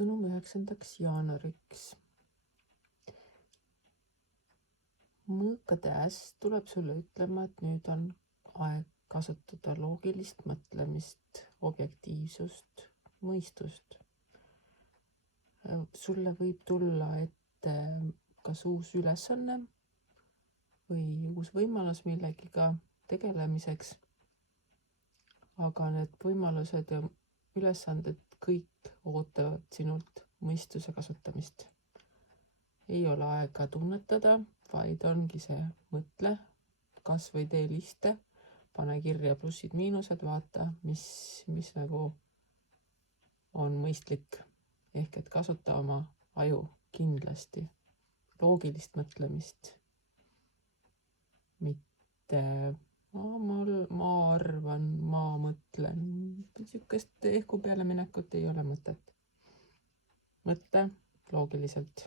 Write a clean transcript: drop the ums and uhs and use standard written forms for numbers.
sõnum 9. jaanuariks. mõõkade äss tuleb sulle ütlema, et nüüd on aeg kasutada loogilist mõtlemist, objektiivsust, mõistust. Sulle võib tulla ette kas uus ülesanne või uus võimalus millegiga tegelemiseks. Aga need võimalused ja ülesanded kõik ootavad sinult mõistuse kasutamist. Ei ole aega tunnetada, vaid ongi see mõtle, kas või tee liste, pane kirja plussid-miinused, vaata, mis nagu on mõistlik. Ehk et kasuta oma aju kindlasti, loogilist mõtlemist, mitte ma arvan, ma mõtlen, niisugust ehku peale minekut ei ole mõtet. Mõtle loogiliselt.